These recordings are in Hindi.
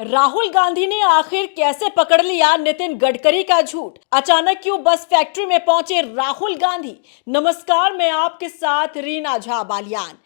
राहुल गांधी ने आखिर कैसे पकड़ लिया नितिन गडकरी का झूठ? अचानक क्यों बस फैक्ट्री में पहुंचे राहुल गांधी? नमस्कार, मैं आपके साथ रीना झा बालियान।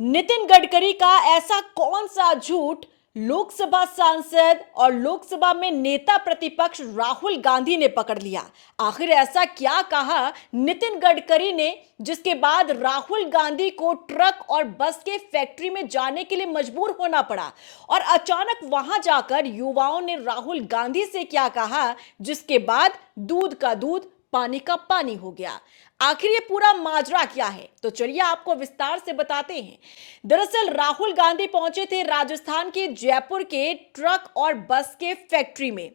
नितिन गडकरी का ऐसा कौन सा झूठ लोकसभा सांसद और लोकसभा में नेता प्रतिपक्ष राहुल गांधी ने पकड़ लिया? आखिर ऐसा क्या कहा नितिन गडकरी ने जिसके बाद राहुल गांधी को ट्रक और बस के फैक्ट्री में जाने के लिए मजबूर होना पड़ा? और अचानक वहां जाकर युवाओं ने राहुल गांधी से क्या कहा जिसके बाद दूध का दूध पानी का पानी हो गया? आखिर ये पूरा माजरा क्या है? तो चलिए आपको विस्तार से बताते हैं। दरअसल राहुल गांधी पहुंचे थे राजस्थान के जयपुर के ट्रक और बस के फैक्ट्री में,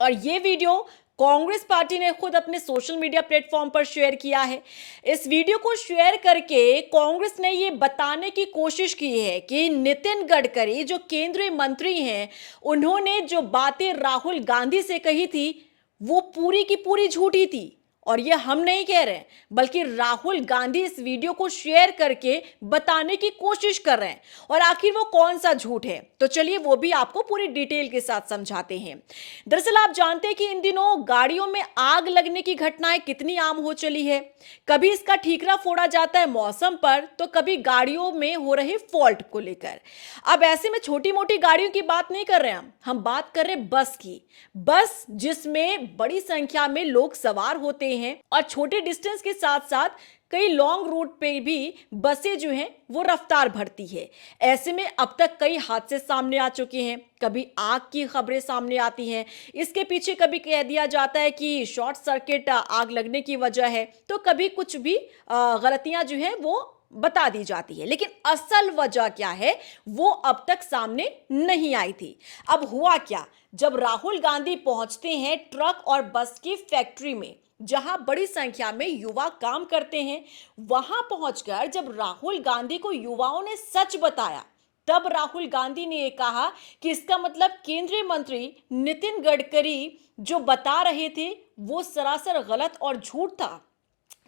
और ये वीडियो कांग्रेस पार्टी ने खुद अपने सोशल मीडिया प्लेटफॉर्म पर शेयर किया है। इस वीडियो को शेयर करके कांग्रेस ने ये बताने की कोशिश की है कि नितिन गडकरी जो केंद्रीय मंत्री हैं, उन्होंने जो बातें राहुल गांधी से कही थी वो पूरी की पूरी झूठी थी। और ये हम नहीं कह रहे हैं, बल्कि राहुल गांधी इस वीडियो को शेयर करके बताने की कोशिश कर रहे हैं। और आखिर वो कौन सा झूठ है, तो चलिए वो भी आपको पूरी डिटेल के साथ समझाते हैं। दरअसल आप जानते हैं कि इन दिनों गाड़ियों में आग लगने की घटनाएं कितनी आम हो चली है। कभी इसका ठीकरा फोड़ा जाता है मौसम पर, तो कभी गाड़ियों में हो रहे फॉल्ट को लेकर। अब ऐसे में छोटी मोटी गाड़ियों की बात नहीं कर रहे हैं हम बात कर रहे हैं बस की। बस जिसमें बड़ी संख्या में लोग सवार होते हैं और छोटे डिस्टेंस के साथ साथ कई लॉन्ग रूट पे भी बसें जो हैं वो रफ्तार भरती है। ऐसे में अब तक कई हादसे सामने आ चुके हैं। कभी आग की खबरें सामने आती हैं, इसके पीछे कभी कह दिया जाता है कि शॉर्ट सर्किट आग लगने की वजह है, तो कभी कुछ भी गलतियां जो है वो बता दी जाती है। लेकिन असल वजह क्या है वो अब तक सामने नहीं आई थी। अब हुआ क्या, जब राहुल गांधी पहुंचते हैं ट्रक और बस की फैक्ट्री में जहां बड़ी संख्या में युवा काम करते हैं, वहां पहुंचकर जब राहुल गांधी को युवाओं ने सच बताया, तब राहुल गांधी ने यह कहा कि इसका मतलब केंद्रीय मंत्री नितिन गडकरी जो बता रहे थे वो सरासर गलत और झूठ था।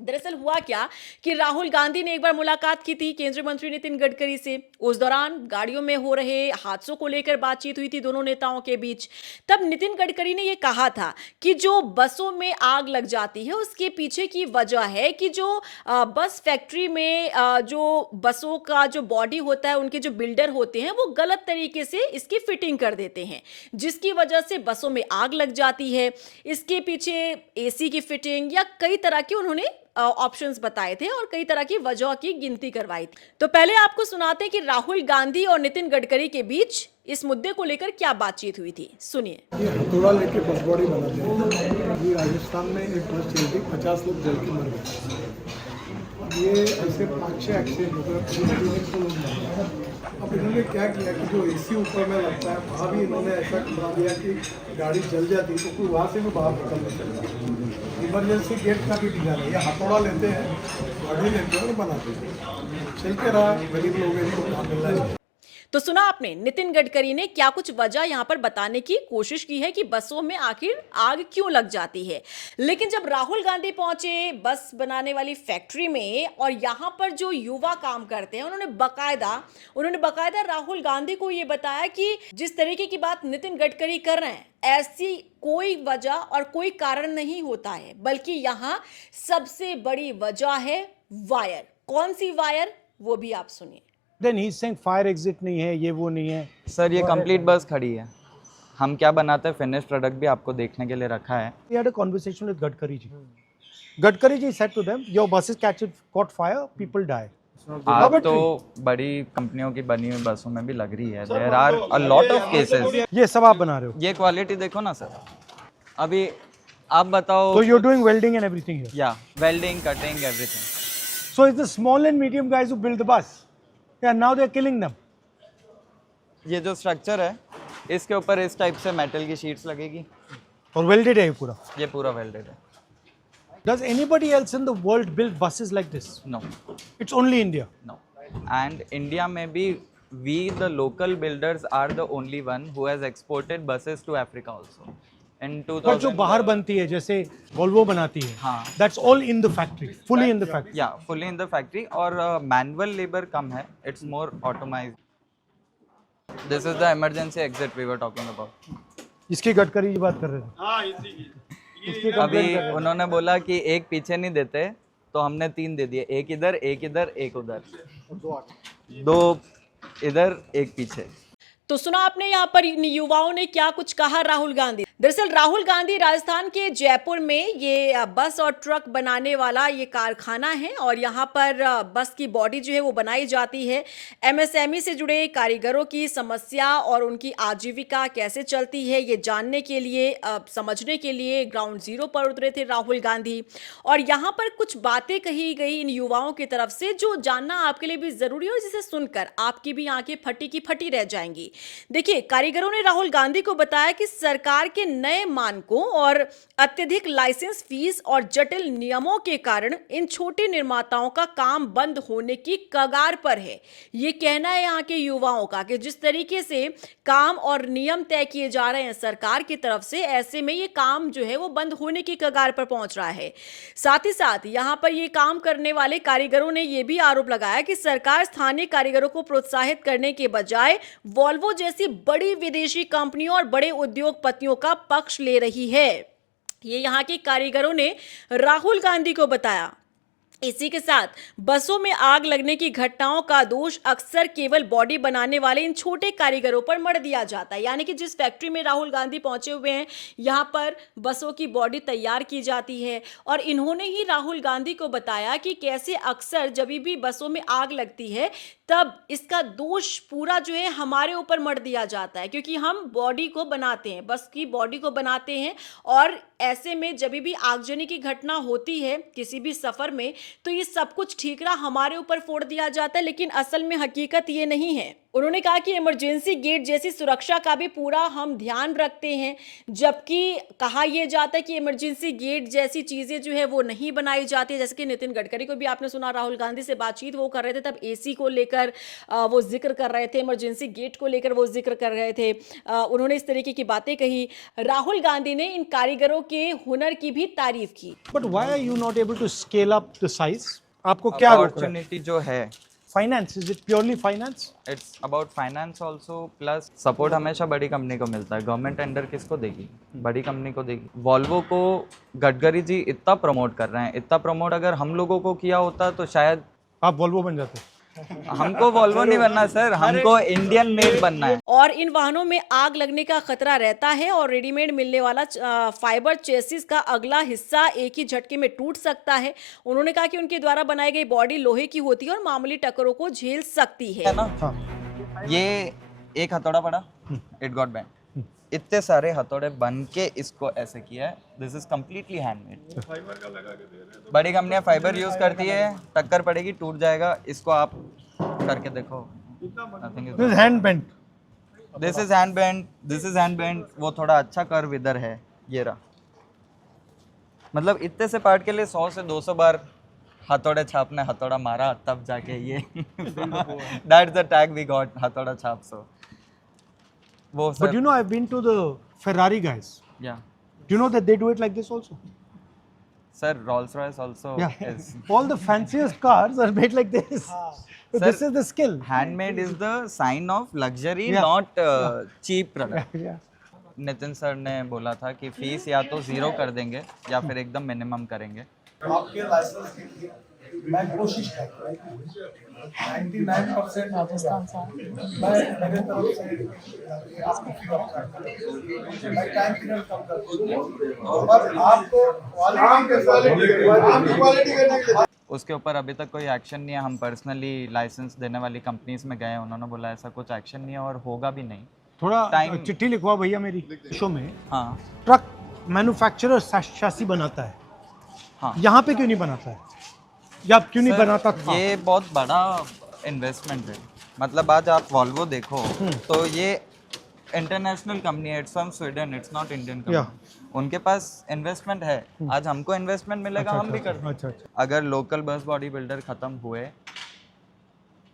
दरअसल हुआ क्या कि राहुल गांधी ने एक बार मुलाकात की थी केंद्रीय मंत्री नितिन गडकरी से। उस दौरान गाड़ियों में हो रहे हादसों को लेकर बातचीत हुई थी दोनों नेताओं के बीच। तब नितिन गडकरी ने यह कहा था कि जो बसों में आग लग जाती है उसके पीछे की वजह है कि जो बस फैक्ट्री में जो बसों का जो बॉडी होता है, उनके जो बिल्डर होते हैं वो गलत तरीके से इसकी फिटिंग कर देते हैं, जिसकी वजह से बसों में आग लग जाती है। इसके पीछे एसी की फिटिंग या कई तरह की उन्होंने ऑप्शंस बताए थे और कई तरह की वजह की गिनती करवाई थी। तो पहले आपको सुनाते हैं कि राहुल गांधी और नितिन गडकरी के बीच इस मुद्दे को लेकर क्या बातचीत हुई थी, सुनिए। ये हथौड़ा लेके बस बॉडी बनाते हैं। अभी राजस्थान में एक बस चल रही, 50 लोग जल के मर गए। अब ये ऐसे 5-6 एक्सीडेंट हो गए, 3 लोग मर गए। अब इन्होंने क्या किया कि जो एसी ऊपर में लगता है वहाँ भी इन्होंने ऐसा बना दिया कि गाड़ी जल जाती तो कोई वहाँ से भी बाहर निकल नहीं सकता। इमरजेंसी गेट का भी डिजाइन है। ये हथौड़ा लेते हैं, बॉडी लेते हैं और बनाते हैं। चलते रहा, गरीब लोग इनको काम मिलना है। तो सुना आपने, नितिन गडकरी ने क्या कुछ वजह यहां पर बताने की कोशिश की है कि बसों में आखिर आग क्यों लग जाती है। लेकिन जब राहुल गांधी पहुंचे बस बनाने वाली फैक्ट्री में और यहां पर जो युवा काम करते हैं उन्होंने बकायदा राहुल गांधी को यह बताया कि जिस तरीके की बात नितिन गडकरी कर रहे हैं, ऐसी कोई वजह और कोई कारण नहीं होता है, बल्कि यहां सबसे बड़ी वजह है वायर। कौन सी वायर, वो भी आप सुनिए। Then he's saying fire exit नहीं है, ये वो नहीं है। सर ये कंप्लीट बस खड़ी है, हम क्या बनाते हैं फिनिश प्रोडक्ट भी आपको देखने के लिए रखा है। We had a conversation with Gadkari ji. Gadkari ji said to them, your buses caught fire, people die. आग तो बड़ी कंपनियों की बनी हुई बसों में भी लग रही है। There are a lot of cases. ये सब आप बना रहे हो? ये क्वालिटी देखो ना सर। अभी आप बताओ। So you're doing welding and everything here? या welding, cutting, everything. So it's the small and medium guys who build the bus. Yeah, now they're killing them. ये जो स्ट्रक्चर है इसके ऊपर इस टाइप से मेटल की शीट्स लगेगी और welded है ये पूरा? ये पूरा वेल्डेड है। Does anybody else in the world build buses like this? No It's only India. No and India में भी we the local builders are the only one who has exported buses to Africa also. In 2000 पर जो बाहर बनती है जैसे Volvo बनाती है, हाँ। that's all in the factory, fully in the factory. या फुली इन द फैक्ट्री और मैनुअल लेबर कम है, it's more automized. This is the emergency exit we were talking about. इसकी गडकरी की बात कर रहे थे। इसकी अभी complaint कर रहे थे। उन्होंने बोला कि एक पीछे नहीं देते, तो हमने 3 दे दिए, एक इधर, एक उधर, 2 इधर, एक पीछे। तो सुना आपने यहाँ पर इन युवाओं ने क्या कुछ कहा राहुल गांधी। दरअसल राहुल गांधी राजस्थान के जयपुर में ये बस और ट्रक बनाने वाला ये कारखाना है और यहाँ पर बस की बॉडी जो है वो बनाई जाती है। एमएसएमई से जुड़े कारीगरों की समस्या और उनकी आजीविका कैसे चलती है ये जानने के लिए समझने के लिए ग्राउंड जीरो पर उतरे थे राहुल गांधी और यहाँ पर कुछ बातें कही गई इन युवाओं की तरफ से जो जानना आपके लिए भी जरूरी है और जिसे सुनकर आपकी भी आंखें फटी की फटी रह जाएंगी। देखिए, कारीगरों ने राहुल गांधी को बताया कि सरकार के नए मानकों और अत्यधिक लाइसेंस फीस और जटिल नियमों के कारण इन छोटे निर्माताओं का काम बंद होने की कगार पर है। ये कहना है यहाँ के युवाओं का कि जिस तरीके से काम और नियम तय किए जा रहे हैं सरकार की तरफ से, ऐसे में ये काम जो है वो बंद होने की कगार पर पहुंच रहा है। साथ ही साथ यहाँ पर ये काम करने वाले कारीगरों ने ये भी आरोप लगाया कि सरकार स्थानीय कारीगरों को प्रोत्साहित करने के बजाय वॉल्वो जैसी बड़ी विदेशी कंपनियों और बड़े उद्योगपतियों का पक्ष ले रही है। ये यहाँ के कारीगरों ने राहुल गांधी को बताया। इसी के साथ बसों में आग लगने की घटनाओं का दोष अक्सर केवल बॉडी बनाने वाले इन छोटे कारीगरों पर मढ़ दिया जाता है। यानी कि जिस फैक्ट्री में राहुल गांधी पहुंचे हुए हैं, यहाँ पर बसों की बॉडी तैयार की जाती है और इन्होंने ही राहुल गांधी को बताया कि कैसे अक्सर जब भी बसों में आग लगती है तब इसका दोष पूरा जो है हमारे ऊपर मढ़ दिया जाता है, क्योंकि हम बॉडी को बनाते हैं, बस की बॉडी को बनाते हैं और ऐसे में जब भी आगजनी की घटना होती है किसी भी सफर में तो ये सब कुछ ठीकरा हमारे ऊपर फोड़ दिया जाता है, लेकिन असल में हकीकत ये नहीं है। उन्होंने कहा कि इमरजेंसी गेट जैसी सुरक्षा का भी पूरा हम ध्यान रखते हैं, जबकि कहा यह जाता है कि इमरजेंसी गेट जैसी चीजें जो है वो नहीं बनाई जाती। जैसे कि नितिन गडकरी को भी आपने सुना, राहुल गांधी से बातचीत वो कर रहे थे, तब एसी को लेकर वो जिक्र कर रहे थे, इमरजेंसी गेट को लेकर वो जिक्र कर रहे थे। उन्होंने इस तरीके की बातें कही। राहुल गांधी ने इन कारीगरों के हुनर की भी तारीफ की। But why are you not able to scale up the size? आपको क्या रोक रहा है? अपॉर्चुनिटी जो है, finance, is it purely finance? It's about finance also, plus support हमेशा बड़ी कंपनी को मिलता है। गवर्नमेंट टेंडर किसको देगी? बड़ी कंपनी को देगी। वॉल्वो को गडकरी जी इतना प्रमोट कर रहे हैं, इतना प्रमोट अगर हम लोगों को किया होता तो शायद आप वॉल्वो बन जाते। हमको वॉल्वो नहीं बनना सर, हमको इंडियन मेड बनना है। और इन वाहनों में आग लगने का खतरा रहता है और रेडीमेड मिलने वाला फाइबर चेसिस का अगला हिस्सा एक ही झटके में टूट सकता है। उन्होंने कहा कि उनके द्वारा बनाई गई बॉडी लोहे की होती है और मामूली टक्करों को झेल सकती है। ना हाँ। ये एक हथौड़ा पड़ा, इट गॉट बैंड। इतने सारे हथौड़े बन के इसको ऐसे किया है। This is completely handmade. बड़ी कंपनियां फाइबर यूज करती है, टक्कर पड़ेगी, टूट जाएगा। इसको आप करके देखो, this is hand bent. This is hand bend, this is hand bend. वो थोड़ा अच्छा कर्व इधर है, ये रहा। मतलब इतने से पार्ट के लिए 100 से 200 बार हथौड़े छाप ने हथौड़ा मारा, तब जाके ये that's the tag we got, हथौड़ा छाप। सो वो But you know, I've been to the Ferrari guys. yeah, Do you know that they do it like this also? sir, Rolls Royce also Yeah. is All the fanciest cars are made like this. So Sir, this is the skill. handmade is the sign of luxury, Yeah. not cheap product. Yeah. Nitin sir ने बोला था कि फीस या तो 0 कर देंगे या फिर एकदम मिनिमम करेंगे। आपके लाइसेंस के लिए मैं कोशिश कर रहा हूँ 99% राजस्थान मैं मेरे तरफ से आपको मैं टाइम पीरियड कम कर दूँ पर आपको क्वालिटी करने के लिए उसके ऊपर अभी तक कोई एक्शन नहीं है। हम पर्सनली लाइसेंस देने वाली कंपनीज में गए, उन्होंने बोला ऐसा कुछ एक्शन नहीं है और होगा भी नहीं। थोड़ा Time- चिट्ठी लिखवा भैया मेरी शो में। हाँ ट्रक मैन्युफैक्चरर शैसी बनाता है, हाँ यहाँ पे क्यों नहीं बनाता है या क्यों नहीं सर, बनाता था? ये बहुत बड़ा इन्वेस्टमेंट है। मतलब आज आप वॉल्वो देखो तो ये इंटरनेशनल कंपनी है, it's from Sweden, it's not Indian company. उनके पास इन्वेस्टमेंट है, आज हमको इन्वेस्टमेंट मिलेगा, हम भी करते हैं। अच्छा। अगर लोकल बस बॉडी बिल्डर खत्म हुए,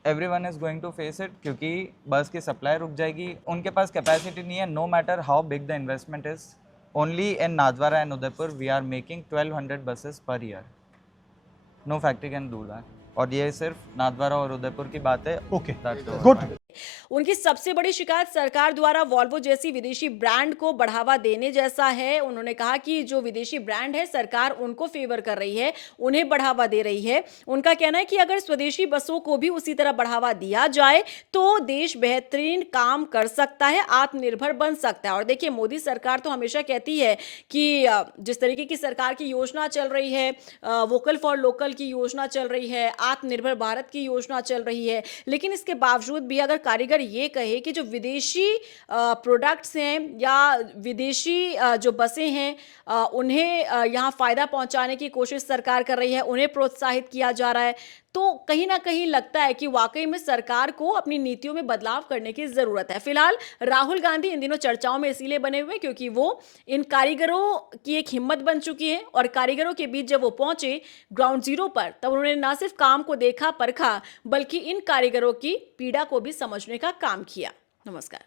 everyone is going to face it, क्योंकि बस की सप्लाई रुक जाएगी। उनके पास कैपेसिटी नहीं है, no matter how big the investment is. Only in Nathdwara and Udaipur we are making 1200 buses per year. No factory can do that. और ये सिर्फ नाथद्वारा और उदयपुर की बात है। Okay, That- good. उनकी सबसे बड़ी शिकायत सरकार द्वारा वॉल्वो जैसी विदेशी ब्रांड को बढ़ावा देने जैसा है। उन्होंने कहा कि जो विदेशी ब्रांड है सरकार उनको फेवर कर रही है, उन्हें बढ़ावा दे रही है। उनका कहना है कि अगर स्वदेशी बसों को भी उसी तरह बढ़ावा दिया जाए तो देश बेहतरीन काम कर सकता है, आत्मनिर्भर बन सकता है। और देखिए, मोदी सरकार तो हमेशा कहती है कि जिस तरीके की सरकार की योजना चल रही है, वोकल फॉर लोकल की योजना चल रही है, आत्मनिर्भर भारत की योजना चल रही है, लेकिन इसके बावजूद भी अगर कारीगर ये कहे कि जो विदेशी प्रोडक्ट्स हैं या विदेशी जो बसें हैं उन्हें यहाँ फ़ायदा पहुँचाने की कोशिश सरकार कर रही है, उन्हें प्रोत्साहित किया जा रहा है, तो कहीं ना कहीं लगता है कि वाकई में सरकार को अपनी नीतियों में बदलाव करने की ज़रूरत है। फिलहाल राहुल गांधी इन दिनों चर्चाओं में इसीलिए बने हुए क्योंकि वो इन कारीगरों की एक हिम्मत बन चुकी है और कारीगरों के बीच जब वो पहुंचे ग्राउंड जीरो पर, तब उन्होंने न सिर्फ काम को देखा परखा बल्कि इन कारीगरों की पीड़ा को भी समझने का काम किया। नमस्कार।